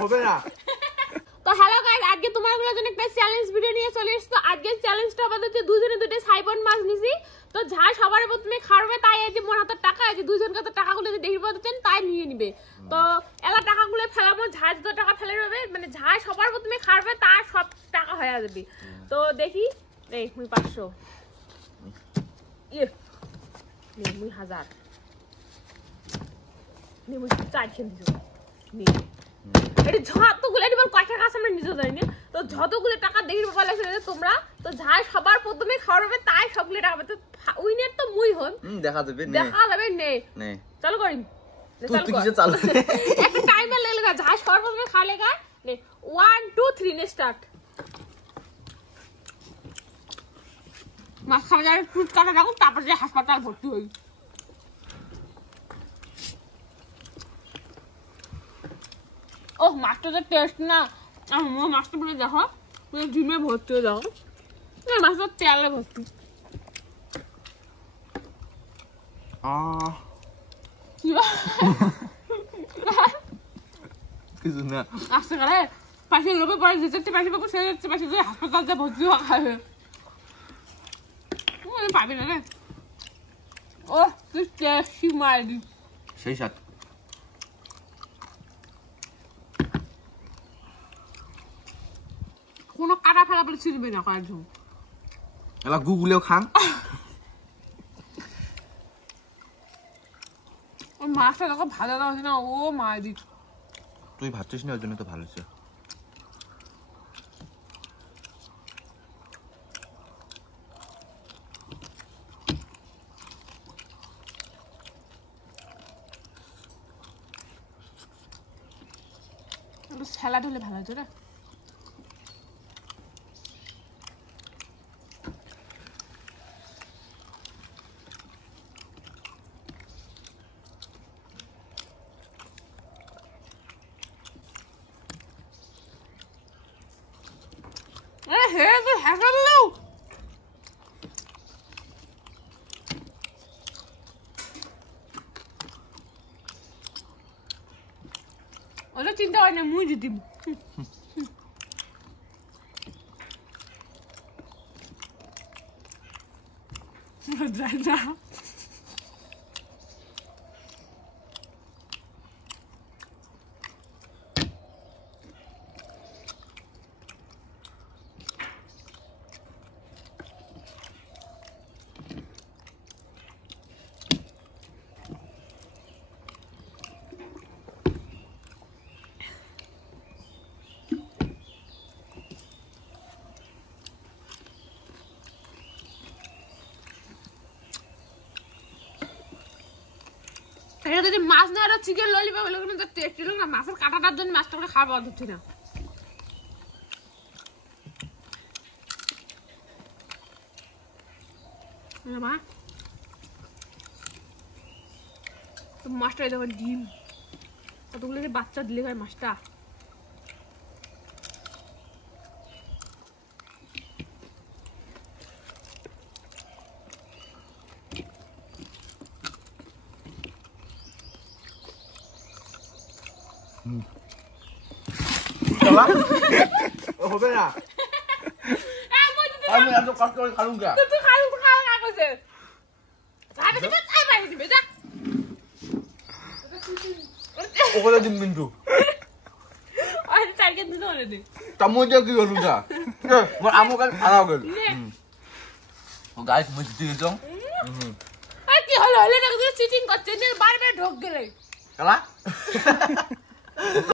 হবে না। তো হ্যালো গাইস, আজকে তোমাদের জন্য একটা চ্যালেঞ্জ ভিডিও নিয়ে চলে এসেছি। আজকের চ্যালেঞ্জটা আমাদের হচ্ছে দুজনে দুটো সাইবন মাছ নিছি। তো যা সবার প্রথমে খাবে তাই এই যে মন হাতের টাকা, এই যে দুজনকে তো টাকাগুলো যে দেখি পাচ্ছেন তাই নিয়ে নিবে। তো এলা টাকাগুলো ফেলাবো, ঝাঁজ তো টাকা ফেলে দেবে, মানে যা সবার প্রথমে খাবে তার সব টাকা হয়ে যাবে। তো দেখি এই মুই 500 ইয়ে নে মুই 1000 নে মুই 400 দিছো নে এটি যতগুলো এটি বল কয়টা কাছে আমরা নিজে জানি না। তো যতগুলো টাকা দেখি বাবা লাগছে তোমরা, তো যাই সবার প্রথমে খাওয়াবে তাই সবগুলো টাকা পাবে। তো উইনার তো মুই হন, দেখা যাবে নে নে চলো করি তুই কিসে চাল একটা টাইমার লাগা যা সবার প্রথমে খা লেগা নে 1 2 3 নে স্টার্ট। মাছ খাওয়া যায় ফ্রুট কাটা রাখো, তারপর যে হাসপাতাল ভর্তি হই। ও মাছটা তো টেস্ট না, মাছটা বলে দেখো ডিমে ভর্তি হয়ে যাও, মাছটা তেলে ভর্তি। কিছু না আসতে গেলে পাশে লোকে পরে যেতে পাশে পাবো, সে যাচ্ছে পাশে হাসপাতাল যা ভর্তি হওয়া খাবে পাবি না রে। ও তুই টেস্টি মারি সেই সাথ কোনো কাটা ফেলা বলে ছিড়বে না কয়েকজন এলা গুগলেও খান। ওই মাছটা যখন ভাজা দেওয়া হচ্ছে না, ও মারি তুই ভাবছিস না ওই জন্য তো ভালো হচ্ছে। স্যালাড হলে ভালো হতো না। ওটা চিন্তা হয় না, মুই দিদি না এটা যদি মাছ না আর চিকেন ললিপপ হলো কিন্তু টেস্টি হলো না। মাছের কাঁটাটার জন্য মাছটা করে খাওয়া পাওয়া যাচ্ছে না। মা মাছটা দেখো ডিম কতগুলো যে বাচ্চা দিলে হয় মাছটা। হবে না, আমি এত কষ্ট করে খালুম কে তুই খালু খাওয়া না কইছে যাবে তো তাই বাইরে দিবে যা ওখানে দিন মিন্টু আর টার্গেট দিতে হবে না তামো যে কি হলো যা মোর আমো কাল খারাপ গেল। ও গাইস মুই জিতে গেছং। আর কি হলো হলে না চিটিং করছে বারবার ঢোক গেলে কালা